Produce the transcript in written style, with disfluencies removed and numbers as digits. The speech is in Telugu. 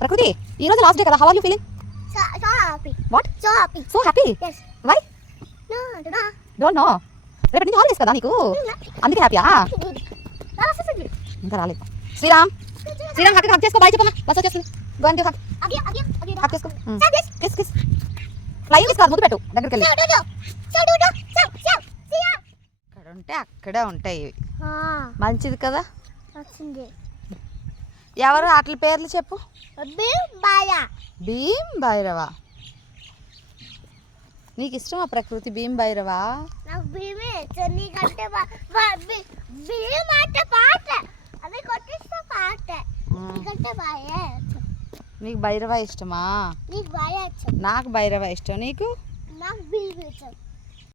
ప్రకృతి ఈ రోజు లాస్ట్ డే కదా, how are you feeling? So happy. What? So happy. So happy. Yes. Why? No, no. Don't know. రేపటి నుంచి హాలిడేస్ కదా నీకు, అందుకే హ్యాపీయా? ఇంకా రాలేదు. శ్రీరామ్ హ్యాపీ హక్ చేసుకో, బాయ్ చెప్పమ్మా. బస్ వచ్చేస్తుంది. Go and Haq. హక్ చేసుకో. Kiss kiss. ఫ్లయింగ్ కిస్ కాదు, ముద్దు పెట్టు దగ్గరికి వెళ్ళి. అక్కడ ఉంటే అక్కడే ఉంటాయి ఇవి. మంచిది కదా. ఎవరు వాటి పేర్లు చెప్పు. భీమ్ భైరవ. నీకు ఇష్టమా ప్రకృతి భీమ్ భైరవ? నాకు భీమే నీకంటే భీమ్ అంటే పాట, అది కొట్టిస్తా పాట. నీకంటే బాగా నీకు భైరవ ఇష్టమా? నీకు బాగా నాకు భైరవ ఇష్టం. నీకు? నాకు భీమ్ ఇష్టం.